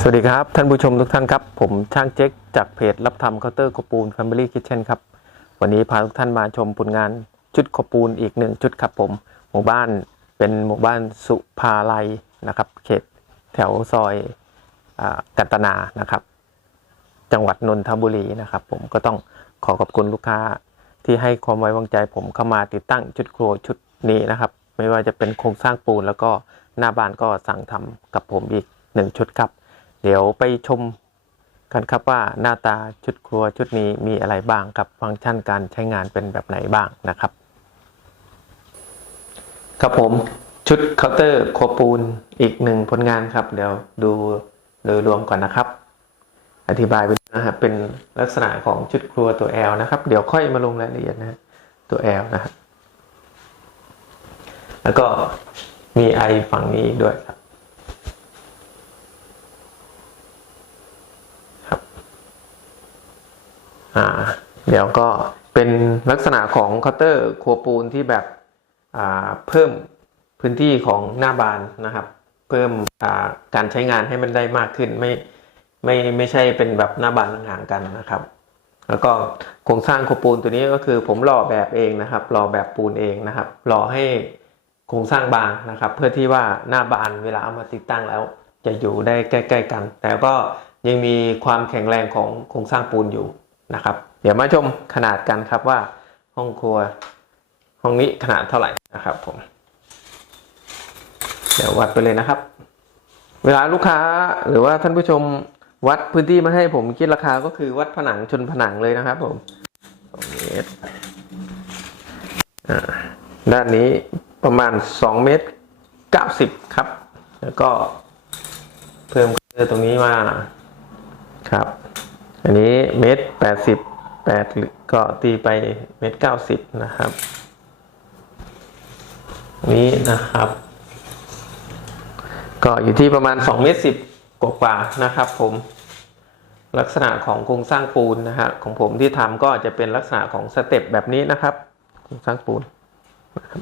สวัสดีครับ ท่านผู้ชมทุกท่านครับ ผมช่างเจ๊กจากเพจรับทำเคาน์เตอร์โคปูน Family Kitchen ครับ วันนี้พาทุกท่านมาชมผลงานชุดโคปูนอีกหนึ่งชุดครับผม หมู่บ้านเป็นหมู่บ้านสุภาลัยนะครับ เขตแถวซอยอากัตนานะครับ จังหวัดนนทบุรีนะครับ ผมก็ต้องขอขอบคุณลูกค้าที่ให้ความไว้วางใจ ผมเข้ามาติดตั้งชุดครัวชุดนี้นะครับ ไม่ว่าจะเป็นโครงสร้างปูนแล้วก็หน้าบ้านก็สั่งทำกับผมอีก หนึ่งชุดครับ เดี๋ยวไปชมกันครับว่าหน้าตาชุดครัวชุดนี้มีอะไรบ้างครับฟังก์ชันการใช้งานเป็นแบบไหนบ้างนะครับ ครับผมชุดเคาน์เตอร์โคปูนอีกหนึ่งผลงานครับ เดี๋ยวดูโดยรวมก่อนนะครับ อธิบายไปนะครับเป็นลักษณะของชุดครัวตัว L นะครับ เดี๋ยวค่อยมาลงรายละเอียดนะตัว L นะครับแล้วก็มีไอฝั่งนี้ด้วยครับ อ่าเดี๋ยวก็เป็นลักษณะของเคาน์เตอร์ครัวปูนที่แบบอ่าเพิ่มพื้นที่ของหน้าบานนะครับ เพิ่มอ่าการใช้งานให้มันได้มากขึ้นไม่ไม่ไม่ใช่เป็นแบบหน้าบานห่างกันนะครับ แล้วก็โครงสร้างครัวปูนตัวนี้ก็คือผมหล่อแบบเองนะครับหล่อแบบปูนเองนะครับหล่อให้โครงสร้างบางนะครับ เพื่อที่ว่าหน้าบานเวลาเอามาติดตั้งแล้ว จะอยู่ได้ใกล้ ๆ กัน แต่ก็ยังมีความแข็งแรงของโครงสร้างปูนอยู่ นะครับ เดี๋ยวมาชมขนาดกันครับว่าห้องครัวห้องนี้ขนาดเท่าไหร่นะครับผม เดี๋ยววัดไปเลยนะครับ เวลาลูกค้าหรือว่าท่านผู้ชมวัดพื้นที่มาให้ผมคิดราคาก็คือวัดผนังชนผนังเลยนะครับผมสองเมตรด้านนี้ประมาณสองเมตรเก้าสิบครับ แล้วก็เพิ่มเกลือตรงนี้มาครับ อันนี้เมตรแปดสิบแปดก็ตีไปเมตรเก้าสิบนะครับ นี้นะครับ ก็อยู่ที่ประมาณสองเมตรสิบกว่าๆนะครับ ผมลักษณะของโครงสร้างปูนนะฮะของผมที่ทำก็จะเป็นลักษณะของสเต็ปแบบนี้นะครับโครงสร้างปูนนะครับ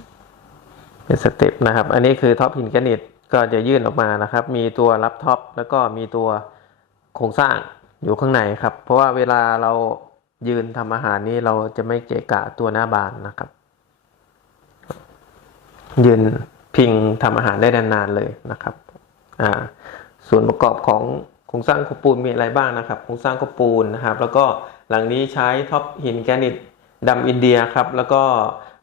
เป็นสเต็ปนะครับ อันนี้คือท็อปหินแกรนิตก็จะยื่นออกมานะครับ มีตัวรับท็อปแล้วก็มีตัวโครงสร้าง อยู่ข้างในครับ เพราะว่าเวลาเรายืนทำอาหารนี้เราจะไม่เกะกะตัวหน้าบานนะครับ ยืนพิงทำอาหารได้นานๆเลยนะครับอ่าส่วนประกอบของโครงสร้างขปูนมีอะไรบ้างนะครับโครงสร้างขปูนนะครับ แล้วก็หลังนี้ใช้ท็อปหินแกรนิตดำอินเดียครับ แล้วก็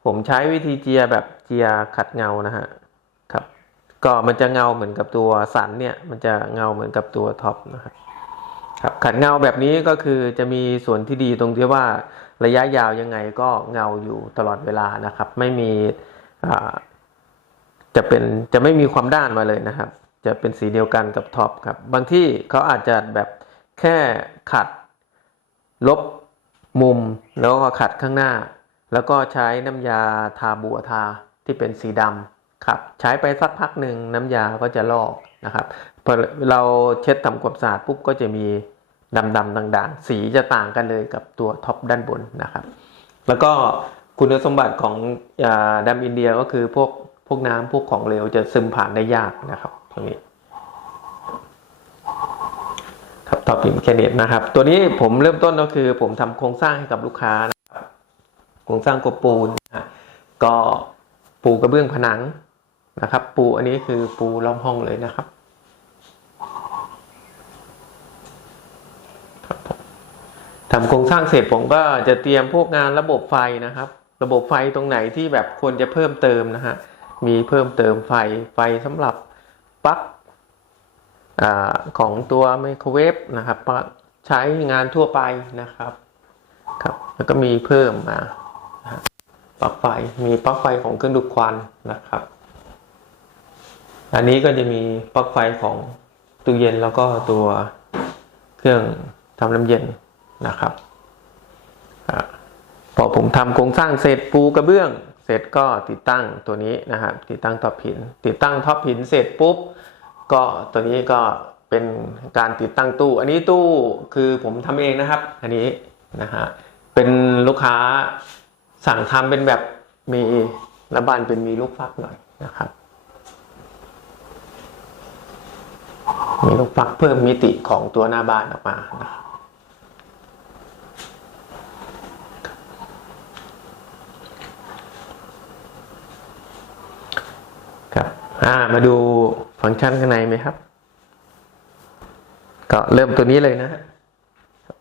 ผมใช้วิธีเจียแบบเจียขัดเงานะฮะครับ ก็มันจะเงาเหมือนกับตัวสันเนี่ย มันจะเงาเหมือนกับตัวท็อปนะครับ ครับขัดเงาแบบนี้ก็คือจะมีส่วนที่ดีตรงที่ว่าระยะยาวยังไงก็เงาอยู่ตลอดเวลานะครับ ไม่มีจะเป็นจะไม่มีความด้านมาเลยนะครับ จะเป็นสีเดียวกันกับท็อปครับบางที่เขาอาจจะแบบแค่ขัดลบมุมแล้วก็ขัดข้างหน้า แล้วก็ใช้น้ำยาทาบัวทาที่เป็นสีดำครับใช้ไปสักพักหนึ่งน้ำยาก็จะลอกนะครับ พอเราเช็ดทำความสะอาดปุ๊บก็จะมีดำดำด่างๆ สีจะต่างกันเลยกับตัวท็อปด้านบนนะครับ แล้วก็คุณสมบัติของดำอินเดียก็คือพวกพวกน้ำพวกของเหลวจะซึมผ่านได้ยากนะครับ ตรงนี้ครับท็อปอินแคเนตนะครับ ตัวนี้ผมเริ่มต้นก็คือผมทำโครงสร้างให้กับลูกค้านะครับโครงสร้างกบปูนนะก็ปูกระเบื้องผนังนะครับ ปูอันนี้คือปูล้อมห้องเลยนะครับ ทำโครงสร้างเสร็จผมก็จะเตรียมพวกงานระบบไฟนะครับ ระบบไฟตรงไหนที่แบบควรจะเพิ่มเติมนะฮะมีเพิ่มเติมไฟไฟสำหรับปลั๊กของตัวไมโครเวฟนะครับปลั๊กใช้งานทั่วไปนะครับครับ แล้วก็มีเพิ่มมาปลั๊กไฟมีปลั๊กไฟของเครื่องดูดควันนะครับ อันนี้ก็จะมีปลั๊กไฟของตู้เย็นแล้วก็ตัวเครื่องทำน้ำเย็น นะครับอพอผมทำโครงสร้างเสร็จปูกระเบื้อง เสร็จก็ติดตั้งตัวนี้นะครับ ติดตั้งท็อปหิน ติดตั้งท็อปหินเสร็จปุ๊บ ก็ตัวนี้ก็เป็นการติดตั้งตู้ อันนี้ตู้คือผมทำเองนะครับ อันนี้นะฮะเป็นลูกค้าสั่งทำเป็นแบบมีระบานเป็นมีลูกฟักหน่อยนะครับมีลูกฟักเพิ่มมิติของตัวหน้าบ้านออกมานะครับ ครับ อ่ามาดูฟังก์ชันข้างในไหมครับ ก็เริ่มตัวนี้เลยนะ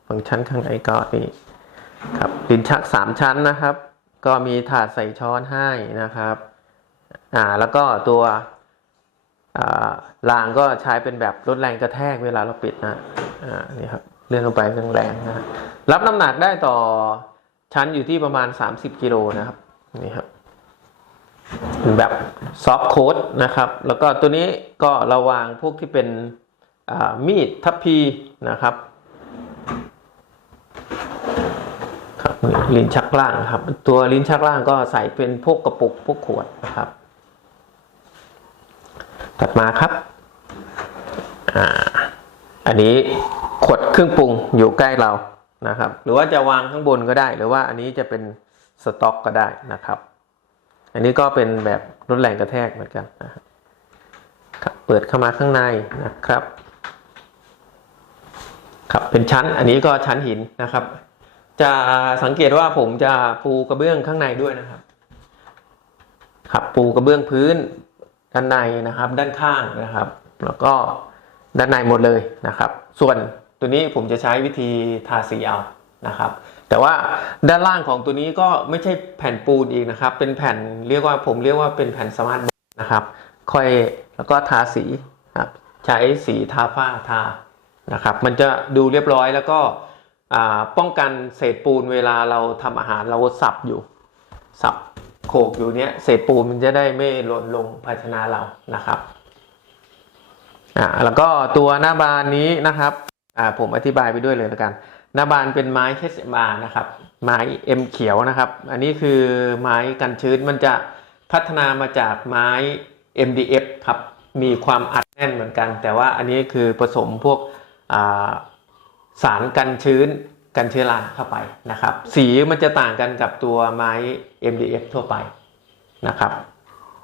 ฟังก์ชันข้างในก็นี่ครับลิ้นชักสามชั้นนะครับ ก็มีถาดใส่ช้อนให้นะครับอ่าแล้วก็ตัวอ่ารางก็ใช้เป็นแบบลดแรงกระแทกเวลาเราปิดนะอ่านี่ครับเลื่อนลงไปแรงๆนะฮะรับน้ำหนักได้ต่อชั้นอยู่ที่ประมาณ 30กิโลนะครับนี่ครับ แบบซอฟต์โค้ดนะครับ แล้วก็ตัวนี้ก็ระวางพวกที่เป็นมีดทัพพีนะครับครับลิ้นชักล่างครับ ตัวลิ้นชักล่างก็ใส่เป็นพวกกระปุกพวกขวดนะครับ ถัดมาครับอ่าอันนี้ขวดเครื่องปรุงอยู่ใกล้เรานะครับ หรือว่าจะวางข้างบนก็ได้ หรือว่าอันนี้จะเป็นสต็อกก็ได้นะครับ อันนี้ก็เป็นแบบลดแรงกระแทกเหมือนกันนะครับครับเปิดเข้ามาข้างในนะครับ ครับเป็นชั้นอันนี้ก็ชั้นหินนะครับ จะสังเกตว่าผมจะปูกระเบื้องข้างในด้วยนะครับ ครับปูกระเบื้องพื้นด้านในนะครับ ด้านข้างนะครับ แล้วก็ด้านในหมดเลยนะครับ ส่วนตัวนี้ผมจะใช้วิธีทาสีเอานะครับ แต่ว่าด้านล่างของตัวนี้ก็ไม่ใช่แผ่นปูนอีกนะครับ เป็นแผ่นเรียกว่าผมเรียกว่าเป็นแผ่นสมาร์ทบอร์ดนะครับ ค่อยแล้วก็ทาสีครับใช้สีทาฝ้าทานะครับ มันจะดูเรียบร้อยแล้วก็ป้องกันเศษปูนเวลาเราทำอาหารเราสับอยู่ สับโขกอยู่เนี้ยเศษปูนมันจะได้ไม่หล่นลงภาชนะเรานะครับอ่าแล้วก็ตัวหน้าบานนี้นะครับอ่าผมอธิบายไปด้วยเลยแล้วกัน หน้าบานเป็นไม้เคสบานะครับ ไม้เอ็มเขียวนะครับ อันนี้คือไม้กันชื้นมันจะพัฒนามาจากไม้ MDF ครับ มีความอัดแน่นเหมือนกัน แต่ว่าอันนี้คือผสมพวกาสารกันชื้นกันเชื้อราเข้าไปนะครับ สีมันจะต่างกันกับตัวไม้ MDF ทั่วไปนะครับ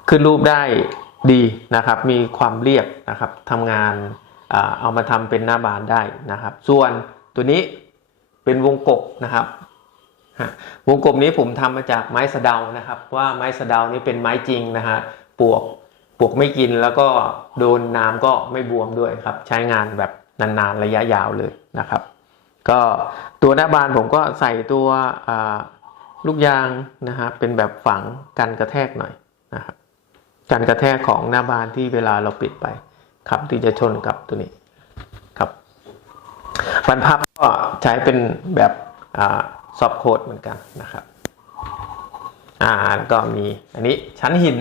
ขึ้นรูปได้ดีนะครับ มีความเรียบนะครับทำงานเอามาทำเป็นหน้าบานได้นะครับ ส่วนตัวนี้ เป็นวงกบนะครับวงกบนี้ผมทำมาจากไม้สะเดานะครับ ว่าไม้สะเดานี้เป็นไม้จริงนะฮะปวกปวกไม่กินแล้วก็โดนน้ำก็ไม่บวมด้วยครับ ใช้งานแบบนานๆระยะยาวเลยนะครับ ก็ตัวหน้าบานผมก็ใส่ตัวลูกยางนะฮะเป็นแบบฝังกันกระแทกหน่อยนะครับการกระแทกของหน้าบานที่เวลาเราปิดไปครับที่จะชนกับตัวนี้ บรรพับก็ใช้เป็นแบบซอฟโคดเหมือนกันนะครับอ่าแล้วก็มีอันนี้ชั้นหิน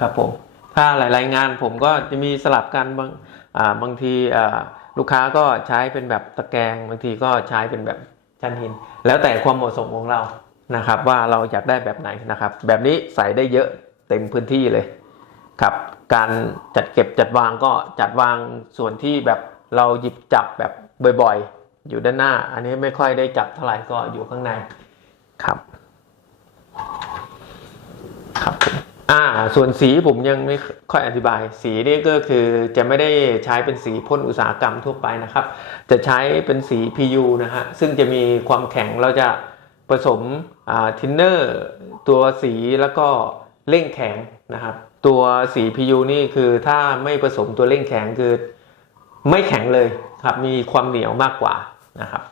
ครับผมถ้าหลายๆงานผมก็จะมีสลับกันบางอ่าบางทีอ่าลูกค้าก็ใช้เป็นแบบตะแกรงบางทีก็ใช้เป็นแบบชั้นหิน แล้วแต่ความเหมาะสมของเรานะครับ ว่าเราอยากได้แบบไหนนะครับ แบบนี้ใส่ได้เยอะเต็มพื้นที่เลยครับการจัดเก็บจัดวางก็จัดวางส่วนที่แบบเราหยิบจับแบบ บ่อยๆ อยู่ด้านหน้า อันนี้ไม่ค่อยได้จับเท่าไหร่ก็อยู่ข้างในครับ ครับผมอ่า ส่วนสีผมยังไม่ค่อยอธิบาย สีนี่ก็คือจะไม่ได้ใช้เป็นสีพ่นอุตสาหกรรมทั่วไปนะครับ จะใช้เป็นสี PU นะฮะซึ่งจะมีความแข็งเราจะผสมทินเนอร์ตัวสีแล้วก็เร่งแข็งนะครับ ตัวสี PU นี่คือถ้าไม่ผสมตัวเร่งแข็งคือ ไม่แข็งเลยครับมีความเหนียวมากกว่านะครับ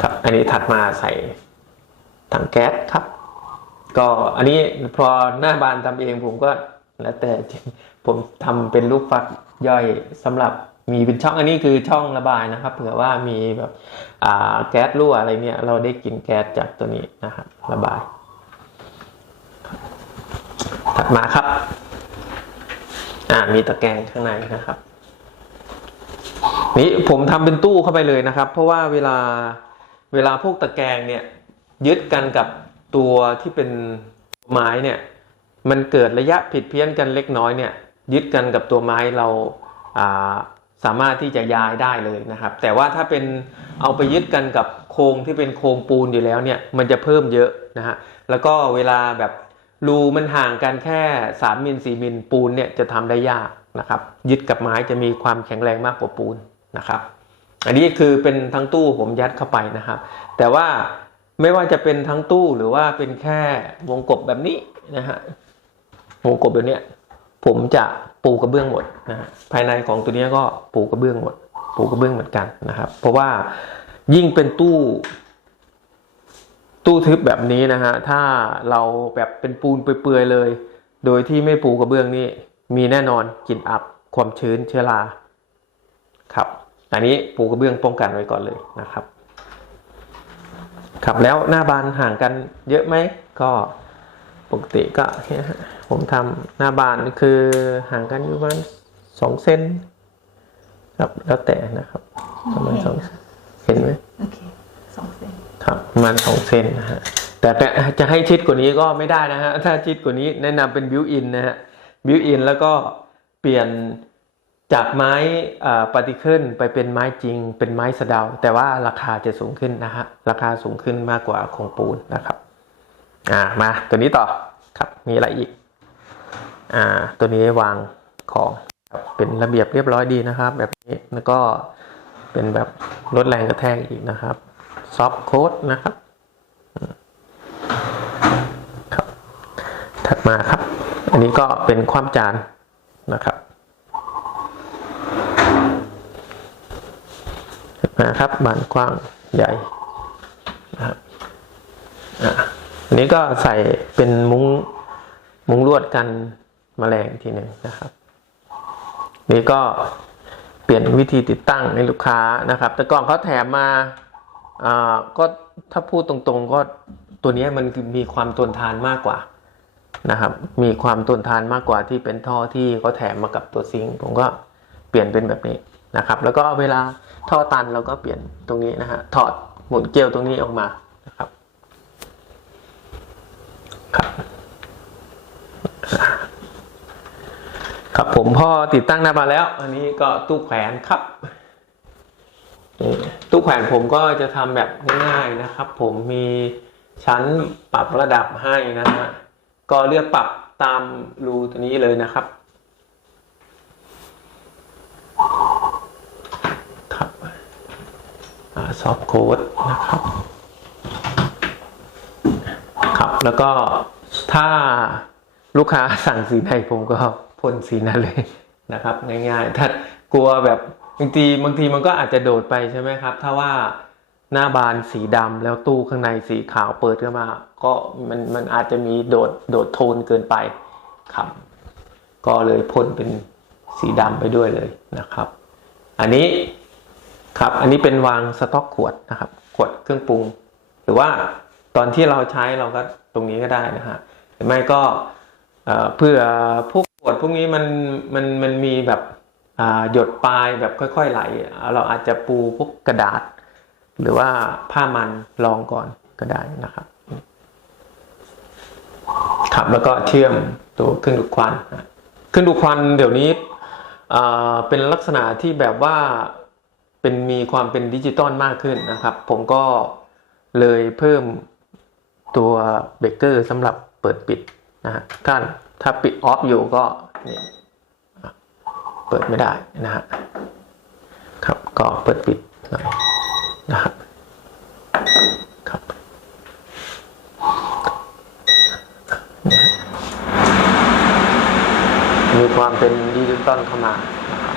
ครับอันนี้ถัดมาใส่ถังแก๊สครับ ก็อันนี้พอหน้าบานทำเองผมก็แล้วแต่ผมทำเป็นลูกฟักย่อยสำหรับมีเป็นช่องอันนี้คือช่องระบายนะครับ เผื่อว่ามีแบบอ่าแก๊สรั่วอะไรเนี่ยเราได้กลินแก๊สจากตัวนี้นะครับระบายถัดมาครับ อ่ามีตะแกรงข้างในนะครับ นี่ผมทำเป็นตู้เข้าไปเลยนะครับ เพราะว่าเวลาเวลาพวกตะแกรงเนี่ยยึดกันกับตัวที่เป็นไม้เนี่ย มันเกิดระยะผิดเพี้ยนกันเล็กน้อยเนี่ย ยึดกันกับตัวไม้เราอ่าสามารถที่จะย้ายได้เลยนะครับ แต่ว่าถ้าเป็นเอาไปยึดกันกับโครงที่เป็นโครงปูนอยู่แล้วเนี่ย มันจะเพิ่มเยอะนะฮะแล้วก็เวลาแบบ รูมันห่างกันแค่ 3 มิล 4 มิลปูนเนี่ยจะทำได้ยากนะครับยึดกับไม้จะมีความแข็งแรงมากกว่าปูนนะครับ อันนี้คือเป็นทั้งตู้ผมยัดเข้าไปนะครับ แต่ว่าไม่ว่าจะเป็นทั้งตู้หรือว่าเป็นแค่วงกบแบบนี้นะฮะวงกบแบบเนี้ยผมจะปูกระเบื้องหมดนะฮะภายในของตัวนี้ก็ปูกระเบื้องหมด ปูกระเบื้องเหมือนกันนะครับ เพราะว่ายิ่งเป็นตู้ ตู้ทึบแบบนี้นะฮะ ถ้าเราแบบเป็นปูนเปื่อยๆเลย โดยที่ไม่ปูกระเบื้องนี่ มีแน่นอนกลิ่นอับ ความชื้นเชื้อรา ครับ อันนี้ปูกระเบื้องป้องกันไว้ก่อนเลยนะครับ ครับแล้วหน้าบานห่างกันเยอะไหม ก็ปกติก็เนี่ยฮะผมทำหน้าบานคือห่างกันอยู่ประมาณสองเซนครับ แล้วแต่นะครับประมาณสองเห็นไหมโอเค ครับประมาณสองเซนนะฮะแต่จะให้ชิดกว่านี้ก็ไม่ได้นะฮะถ้าชิดกว่านี้แนะนำเป็นบิวอินนะฮะบิวอินแล้วก็เปลี่ยนจากไม้ปฏิเคิลไปเป็นไม้จริง เป็นไม้สะเดา แต่ว่าราคาจะสูงขึ้นนะฮะราคาสูงขึ้นมากกว่าของปูนนะครับอ่ามาตัวนี้ต่อครับมีอะไรอีกอ่าตัวนี้วางของเป็นระเบียบเรียบร้อยดีนะครับ แบบนี้แล้วก็เป็นแบบลดแรงกระแทกอีกนะครับ ซอฟโค้ดนะครับครับ ถัดมาครับ อันนี้ก็เป็นความจานนะครับถัดมาครับบานกว้างใหญ่นะครับอันนี้ก็ใส่เป็นมุ้งมุ้งลวดกันแมลงทีหนึ่งนะครับ นี่ก็เปลี่ยนวิธีติดตั้งให้ลูกค้านะครับ แต่ก่อนเขาแถมมา อ่าก็ถ้าพูดตรงๆก็ตัวนี้มันมีความทนทานมากกว่านะครับ มีความทนทานมากกว่าที่เป็นท่อที่เขาแถมมากับตัวซิงผมก็เปลี่ยนเป็นแบบนี้นะครับ แล้วก็เวลาท่อตันเราก็เปลี่ยนตรงนี้นะฮะถอดหมุนเกลียวตรงนี้ออกมานะครับครับครับผมพ่อติดตั้งหน้าบาแล้ว อันนี้ก็ตู้แขวนครับ ตู้แขวนผมก็จะทำแบบง่ายๆนะครับ ผมมีชั้นปรับระดับให้นะฮะก็เลือกปรับตามรูตัวนี้เลยนะครับครับซอฟโค้ดนะครับครับแล้วก็ถ้าลูกค้าสั่งสีไหนผมก็พ่นสีนั้นเลยนะครับ ง่ายๆ ถ้ากลัวแบบ บางทีบางทีมันก็อาจจะโดดไปใช่ไหมครับ ถ้าว่าหน้าบานสีดำแล้วตู้ข้างในสีขาวเปิดขึ้นมา ก็มันมันอาจจะมีโดดโดดโทนเกินไปครับ ก็เลยพ่นเป็นสีดำไปด้วยเลยนะครับ อันนี้ครับอันนี้เป็นวางสต็อกขวดนะครับ ขวดเครื่องปรุง หรือว่าตอนที่เราใช้เราก็ตรงนี้ก็ได้นะฮะหรือไม่ก็เอ่อเพื่อพวกขวดพวกนี้มันมันมันมีแบบ หยดปลายแบบค่อย ๆ ไหล เราอาจจะปูพวกกระดาษ หรือว่าผ้ามันรองก่อนก็ได้นะครับ ครับแล้วก็เชื่อมตัวเครื่องดูดควันนะเครื่องดูดควันเดี๋ยวนี้เป็นลักษณะที่แบบว่าเป็นมีความเป็นดิจิตอลมากขึ้นนะครับ ผมก็เลยเพิ่มตัวเบรกเกอร์สำหรับเปิดปิดนะฮะถ้าถ้าปิดออฟอยู่ก็เนี่ย เปิดไม่ได้นะฮะครับก็เปิดปิดหน่อยนะครับครับมีความเป็นดิจิตอลเข้ามานะครับ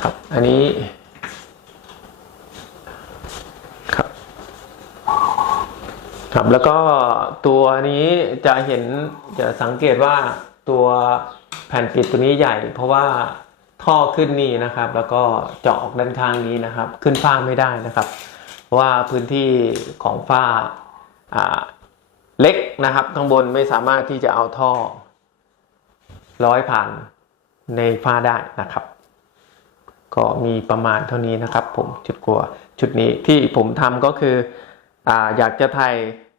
ครับอันนี้ครับครับแล้วก็ตัวนี้จะเห็นจะสังเกตว่าตัว แผ่นปิดตัวนี้ใหญ่ เพราะว่าท่อขึ้นนี่นะครับ แล้วก็เจาะออกด้านข้างนี้นะครับ ขึ้นฝ้าไม่ได้นะครับ เพราะว่าพื้นที่ของฝ้าเล็กนะครับ ข้างบนไม่สามารถที่จะเอาท่อร้อยผ่านในฝ้าได้นะครับ ก็มีประมาณเท่านี้นะครับ ผมจุดกลัวชุดนี้ที่ผมทำก็คือออยากจะถ่าย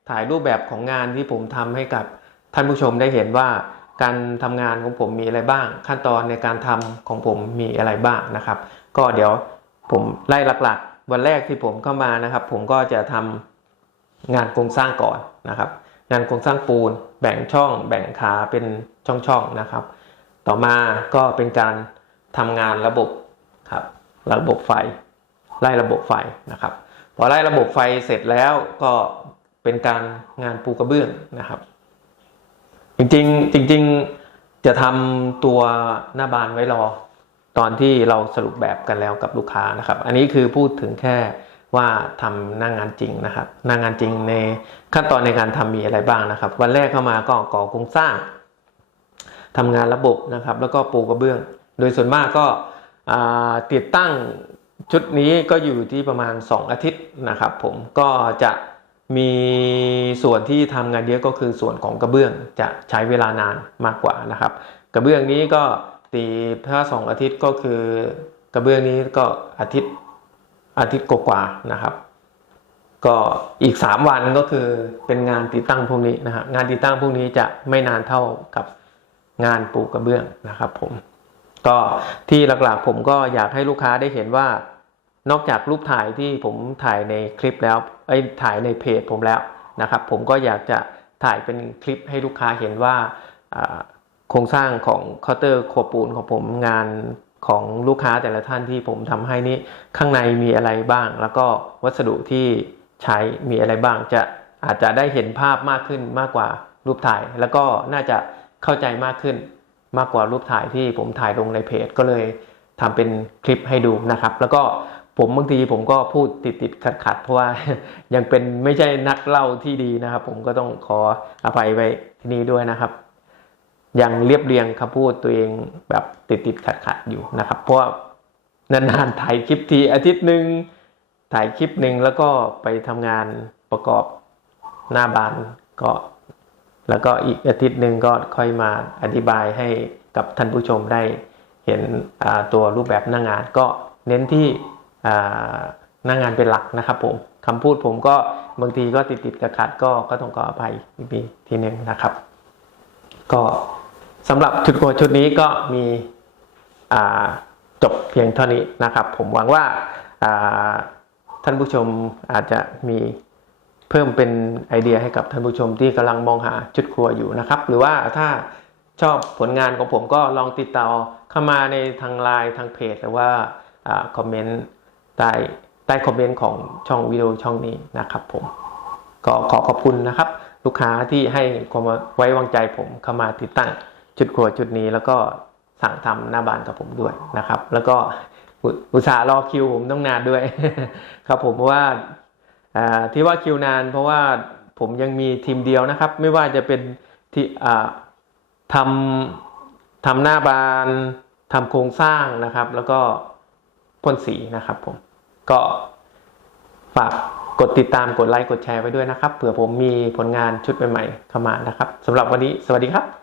ถ่ายรูปแบบของงานที่ผมทำให้กับท่านผู้ชมได้เห็นว่า การทำงานของผมมีอะไรบ้าง ขั้นตอนในการทำของผมมีอะไรบ้างนะครับ ก็เดี๋ยวผมไล่หลักๆ วันแรกที่ผมเข้ามานะครับ ผมก็จะทำงานโครงสร้างก่อนนะครับ งานโครงสร้างปูน แบ่งช่อง แบ่งขาเป็นช่องๆนะครับ ต่อมาก็เป็นการทำงานระบบครับระบบไฟ ไล่ระบบไฟนะครับพอไล่ระบบไฟเสร็จแล้วก็เป็นการงานปูกระเบื้องนะครับ จริงจริง ๆ จะทำตัวหน้าบานไว้รอ ตอนที่เราสรุปแบบกันแล้วกับลูกค้านะครับ อันนี้คือพูดถึงแค่ว่าทำหน้างงานจริงนะครับ หน้างงานจริงในขั้นตอนในการทำมีอะไรบ้างนะครับ วันแรกเข้ามาก็ก่อโครงสร้างทำงานระบบนะครับ แล้วก็ปูกระเบื้อง โดยส่วนมากก็ติดตั้งชุดนี้ก็อยู่ที่ประมาณ 2 อาทิตย์นะครับ ผมก็จะ มีส่วนที่ทำงานเยอะก็คือส่วนของกระเบื้องจะใช้เวลานานมากกว่านะครับ กระเบื้องนี้ก็ตีถ้าสองอาทิตย์ก็คือกระเบื้องนี้ก็อาทิตย์อาทิตย์กว่าๆนะครับ ก็อีก 3 วันก็คือเป็นงานติดตั้งพวกนี้นะฮะงานติดตั้งพวกนี้จะไม่นานเท่ากับงานปูกระเบื้องนะครับผมก็ที่หลักๆผมก็อยากให้ลูกค้าได้เห็นว่านอกจากรูปถ่ายที่ผมถ่ายในคลิปแล้ว อ้ถ่ายในเพจผมแล้วนะครับผมก็อยากจะถ่ายเป็นคลิปให้ลูกค้าเห็นว่าโครงสร้างของเคาน์เตอร์โคปูนของผมงานของลูกค้าแต่ละท่านที่ผมทำให้นี้ข้างในมีอะไรบ้าง แล้วก็วัสดุที่ใช้มีอะไรบ้าง จะอาจจะได้เห็นภาพมากขึ้นมากกว่ารูปถ่าย แล้วก็น่าจะเข้าใจมากขึ้นมากกว่ารูปถ่ายที่ผมถ่ายลงในเพจ ก็เลยทำเป็นคลิปให้ดูนะครับ แล้วก็ ผมบางทีผมก็พูดติดติดขัดขัดๆเพราะว่ายังเป็นไม่ใช่นักเล่าที่ดีนะครับ ผมก็ต้องขออภัยไว้ที่นี่ด้วยนะครับ ยังเรียบเรียงคำพูดตัวเองแบบติดติดขัดขัดๆอยู่นะครับ เพราะนานๆถ่ายคลิปทีอาทิตย์หนึ่งถ่ายคลิปหนึ่งแล้วก็ไปทำงานประกอบหน้าบานก็แล้วก็อีกอาทิตย์หนึ่งก็ค่อยมาอธิบายให้กับท่านผู้ชมได้เห็นตัวรูปแบบหน้างาน ก็เน้นที่ หน้างานเป็นหลักนะครับผมคำพูดผมก็บางทีก็ติดติดๆขัดก็ก็ต้องขออภัยอีกทีหนึ่งนะครับ ก็สำหรับชุดโคชุดนี้ก็มีจบเพียงเท่านี้นะครับ ผมหวังว่าท่านผู้ชมอาจจะมีเพิ่มเป็นไอเดียให้กับท่านผู้ชมที่กำลังมองหาชุดครัวอยู่นะครับ หรือว่าถ้าชอบผลงานของผมก็ลองติดต่อเข้ามาในทางไลน์ทางเพจหรือว่าอาคอมเมนต์ ใต้ใต้คอมเมนต์ของช่องวิดีโอช่องนี้นะครับผมก็ขอขอบคุณนะครับ ลูกค้าที่ให้ความไว้วางใจผมเข้ามาติดตั้งชุดครัวชุดนี้แล้วก็สั่งทำหน้าบ้านกับผมด้วยนะครับ แล้วก็อุตส่าห์รอคิวผมต้องนานด้วย ครับผมเพราะว่าที่ว่าคิวนาน เพราะว่าผมยังมีทีมเดียวนะครับ ไม่ว่าจะเป็นที่ทำทำหน้าบานทำโครงสร้างนะครับ แล้วก็ พ่นสีนะครับผมก็ฝากกดติดตามกดไลค์กดแชร์ไว้ด้วยนะครับเผื่อผมมีผลงานชุดใหม่ๆเข้ามานะครับสำหรับวันนี้สวัสดีครับ